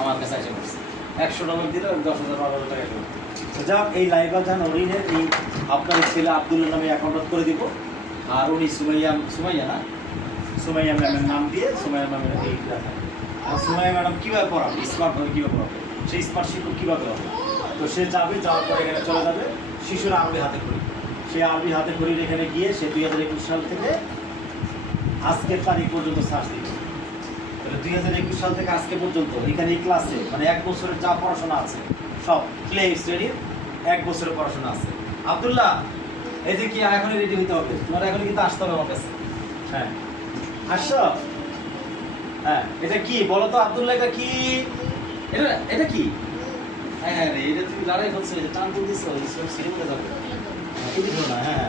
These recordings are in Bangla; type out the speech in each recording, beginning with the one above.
আমার কাছে এসে পড়ছে। 100 ডলার দিলে 10,000 12,000 টাকা দেবো। যা এই লাইবা জান অরিনের এই আপনার ছেলে আব্দুল্লাহ নামে অ্যাকাউন্ট করে দিব। আর উনি সুমাইয়া না, সুমাইয়া ম্যামের নাম দিয়ে সুমাইয়া ম্যামের এই রাখা। আর সুমাইয়া ম্যাডাম কীভাবে পড়াবে, স্মার্টভাবে কীভাবে পড়াবে, সেই স্মার্ট শিক্ষক কীভাবে হবে। তো সে যাবে, যাওয়ার পরে এখানে চলে যাবে শিশুরা আরবি হাতে খড়ি। সে আরবি হাতে খড়ির এখানে গিয়ে সে 2021 সাল থেকে আজকের তারিখ পর্যন্ত সার্চ দিবে। তাহলে 2021 সাল থেকে আজকে পর্যন্ত এখানে এই ক্লাসে মানে 1 বছরের যা পড়াশোনা আছে সব প্লে শ্রেণীর 1 বছরের পড়াশোনা আছে। আব্দুল্লাহ, এই যে কি এখনই রেডি হতে হবে, তোমার এখনই কিন্তু আসতে হবে আমার কাছে। হ্যাঁ আসছো? হ্যাঁ এটা কি বলো তো আব্দুল্লাহ, এটা কি? এটা কি? হ্যাঁ রে, এটা তুমি লড়াই করছো, এটা টান তুল দিচ্ছ, সিঁড়ি উঠে যাবে। না হ্যাঁ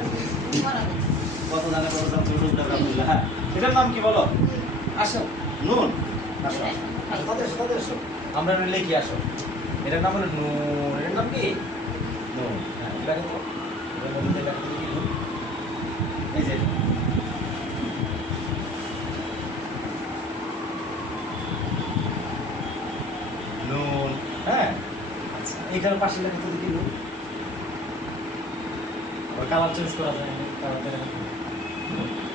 কত জানে কত দাম তুমি আব্দুল্লাহ। হ্যাঁ এটার নাম কি বলো? আসো নুন, আসো আসো তাদের এসো, তাদের এসো, আমরা লিখি আসো। এটার নাম হলো নুন। এটার নাম কি? নুন। হ্যাঁ লেখো তো, এটার মধ্যে লেখা কি নুন? এই যে নুন। হ্যাঁ আচ্ছা, এইখানে পাশে লেখা তো দেখি নুন। আবার কালার চেঞ্জ করা যায়, কালার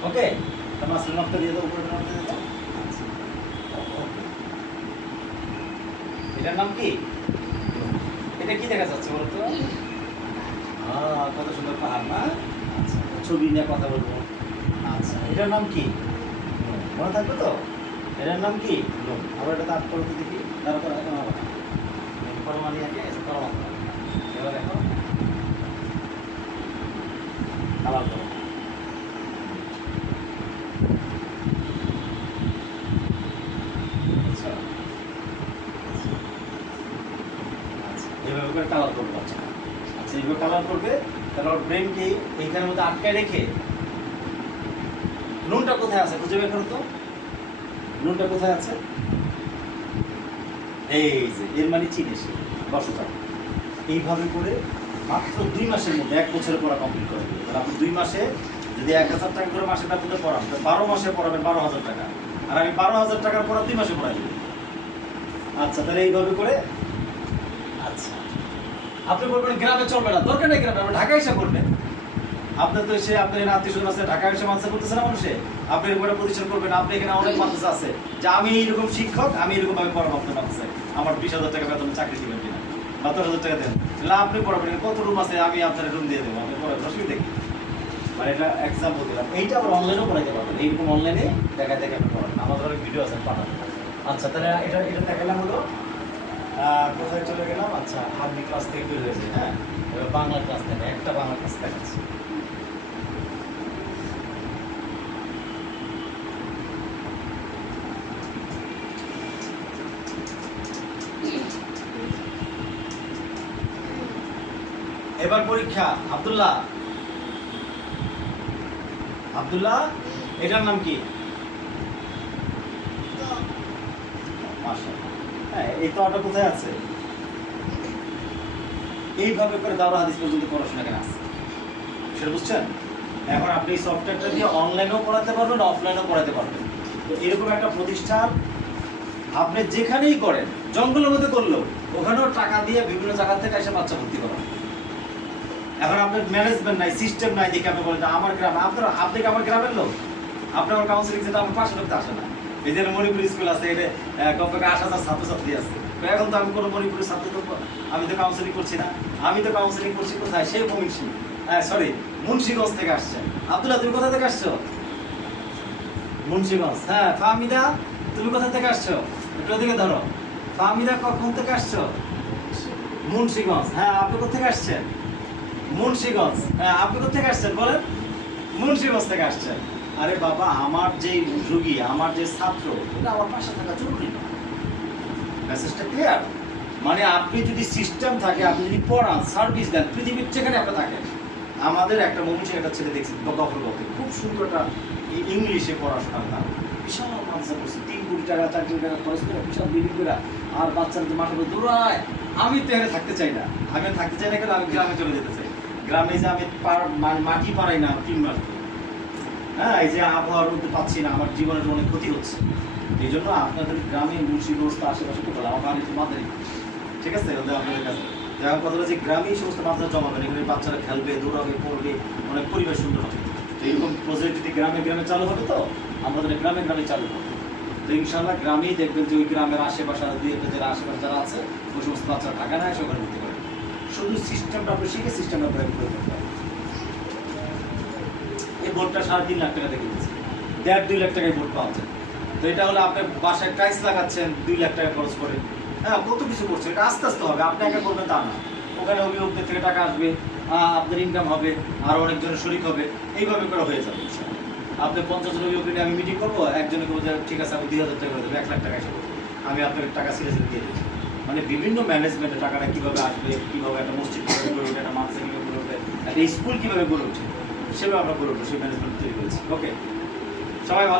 ওকে। তার মাসের নকটা দিয়ে দাও, উপরে নকটা দিয়ে দাও। এটার নাম কি? এটা কি দেখা যাচ্ছে বলো তো? কত সুন্দর পাহাড় না? আচ্ছা ছবি নিয়ে কথা বলবো। আচ্ছা এটার নাম কি? মনে থাকবে তো? এটার নাম কি? আবার এটা তার করতে দেখি, তারপর পরমাণু আগে পরমাণু। এবার দেখো আবার করো। এইভাবে করে কালার করবে বাচ্চা। আচ্ছা এইভাবে কালার করবে, তাহলে ওর ব্রেনকে এইখানের মধ্যে আটকায় রেখে নুনটা কোথায় আছে খুঁজে বের করো তো। নুনটা কোথায় আছে? এই যে এর মানে চিনেছে বসটা। এইভাবে করে মাত্র 2 মাসের মধ্যে 1 বছরের পড়া কমপ্লিট করে দেবে। তাহলে আপনি 2 মাসে যদি 1,000 টাকা করে মাসে বেতনে পড়ান, 12 মাসে পড়াবেন 12,000 টাকা। আর আমি 12,000 টাকার পড়া 2 মাসে পড়াই দেবো। আচ্ছা তাহলে এইভাবে করে। আচ্ছা আপনি বলবেন গ্রামে চলবে না, দরকার নেই গ্রামে, আমরা ঢাকা এসে করবেন। আপনার তো এসে আপনার এখানে আত্মীয় আছে, ঢাকা এসে মানুষ করতেছে না মানুষে, আপনি এরকম একটা প্রতিষ্ঠান করবেন। আপনি এখানে অনেক মানুষ আছে যে আমি এইরকম শিক্ষক, আমি এরকম ভাবে পড়াবো আপনার মানুষে, আমার 20,000 টাকা বেতন চাকরি দিবেন কিনা বা 10,000 টাকা দেন, তাহলে আপনি পড়াবেন। কত রুম আছে আমি আপনার রুম দিয়ে দেবো, আপনি পড়াবেন, অসুবিধা কি? মানে এটা এক্সাম্পল দিলাম। এইটা আবার অনলাইনেও পড়াইতে পারবেন, এইরকম অনলাইনে দেখা দেখে আপনি পড়াবেন, আমাদের অনেক ভিডিও আছে পাঠাবেন। আচ্ছা তাহলে এটা দেখালাম হলো। কোথায় চলে গেলাম? আচ্ছা আরবি ক্লাস থেকে বের হয়েছে। হ্যাঁ এবার বাংলা ক্লাস থেকে একটা বাংলা ক্লাস দেখাচ্ছি। এবার পরীক্ষা। আব্দুল্লাহ, আব্দুল্লাহ এটার নাম কি? হ্যাঁ এই তো অটা কোথায় আছে? এইভাবে করে দাওরা হাদিস পর্যন্ত পড়াশোনা কেন আছে সেটা বুঝছেন? এখন আপনি এই সফটওয়্যারটা দিয়ে অনলাইনেও পড়াতে পারবেন, অফলাইনেও পড়াতে পারবেন। তো এরকম একটা প্রতিষ্ঠান আপনি যেখানেই করেন, জঙ্গলের মধ্যে করলেও ওখানেও টাকা দিয়ে বিভিন্ন জায়গা থেকে এসে বাচ্চা ভর্তি করা। এখন আপনার ম্যানেজমেন্ট নাই, সিস্টেম নাই, দেখে আপনি বলেন আমার গ্রাম, আপনি কি আমার গ্রামের লোক? আপনার আমার কাউন্সিলিং সেটা আমার পাশে লোক আসে না। এই যে মণিপুর স্কুল আছে, এটা কমপক্ষে 8,000 ছাত্রছাত্রী আছে। এখন তো আমি কোনো মণিপুরের ছাত্র তো আমি তো কাউন্সিলিং করছি না, আমি তো কাউন্সিলিং করছি কোথায়? সেই সরি মুন্সিগঞ্জ থেকে আসছে। আব্দুল্লাহ তুমি কোথা থেকে আসছো? মুন্সিগঞ্জ। হ্যাঁ ফাহমিদা তুমি কোথা থেকে আসছো? একটু ওদিকে ধরো। ফাহমিদা কখন থেকে আসছো? মুন্সিগঞ্জ। হ্যাঁ আপনি কোথেকে আসছেন? মুন্সিগঞ্জ। হ্যাঁ আপনি কোথেকে আসছেন বলেন? মুন্সিগঞ্জ থেকে আসছেন। আরে বাবা আমার যে রুগী, আমার যে ছাত্র, এটা আমার পাশে থাকা জরুরি না। মেসেজটা ক্লিয়ার? মানে আপনি যদি সিস্টেম থাকে, আপনি যদি পড়ান, সার্ভিস দেন, পৃথিবীর যেখানে আপনি থাকেন। আমাদের একটা মমিন একটা ছেলে দেখছি গফর বলতে, খুব সুন্দর একটা ইংলিশে পড়াশোনা তার বিশাল মানসা করছে, 3 কোটি টাকা 4 কোটি টাকা খরচ করে বিশাল বিল্ডিং করে, আর বাচ্চারা মাঠে দৌড়ায়। আমি তো এখানে থাকতে চাই না, আমি থাকতে চাই না কেন? আমি গ্রামে চলে যেতে চাই। গ্রামে যে আমি মাটি পারাই না 3 মাস। হ্যাঁ এই যে আবহাওয়ার মধ্যে পাচ্ছি না, আমার জীবনের অনেক ক্ষতি হচ্ছে। এই জন্য আপনাদের গ্রামে মুন্সিগঞ্জ আশেপাশে তো ভালো, আমার বাড়ি তো মাদারি, ঠিক আছে? আপনাদের কাছে এখন কথা হলো যে গ্রামে এই সমস্ত মাত্রা জমাবেন, এখানে বাচ্চারা খেলবে, দৌড়াবে, পড়বে, অনেক পরিবেশ সুন্দর হবে। তো এরকম প্রজেক্ট যদি গ্রামে গ্রামে চালু হবে, তো আমাদের গ্রামে গ্রামে চালু হবে। তো ইনশাল্লাহ গ্রামেই দেখবেন যে ওই গ্রামের আশেপাশে যারা আশেপাশে যারা আছে ওই সমস্ত বাচ্চারা ঢাকা না এসে ওখানে ভর্তি করে। শুধু সিস্টেমটা আপনি শিখে সিস্টেমটা প্রয়োগ করে করতে হবে। এই বোর্ডটা 3.5 লাখ টাকা দেখে দিচ্ছে, 1.5-2 লাখ টাকায় বোর্ড পাওয়া যায়। তো এটা হলো আপনি বাসায় টাইলস লাগাচ্ছেন 2 লাখ টাকা খরচ করে, হ্যাঁ কত কিছু করছে, এটা আস্তে আস্তে হবে, আপনি একা করবেন তা না। ওখানে অভিভাবকদের থেকে টাকা আসবে, আপনার ইনকাম হবে, আরও অনেকজনের শরিক হবে, এইভাবে করে হয়ে যাবে। আপনি 50 জন অভিভাবক নিয়ে আমি মিটিং করবো, একজনে বলবো যে ঠিক আছে আমি 2,000 টাকা করে দেবো, 1 লাখ টাকা এসে করবো, আমি আপনাকে টাকা সিরে সিরে দিয়ে দেবো। মানে বিভিন্ন ম্যানেজমেন্টে টাকাটা কীভাবে আসবে, কীভাবে একটা মসজিদ কীভাবে গড়ে ওঠে, একটা মাদ্রাসা কীভাবে গড়ে ওঠে, একটা স্কুল কীভাবে গড়ে ওঠে, সেভাবে আমরা গড়ে উঠবো, সেই ম্যানেজমেন্ট তৈরি করেছি। ওকে, সবাই ভালো।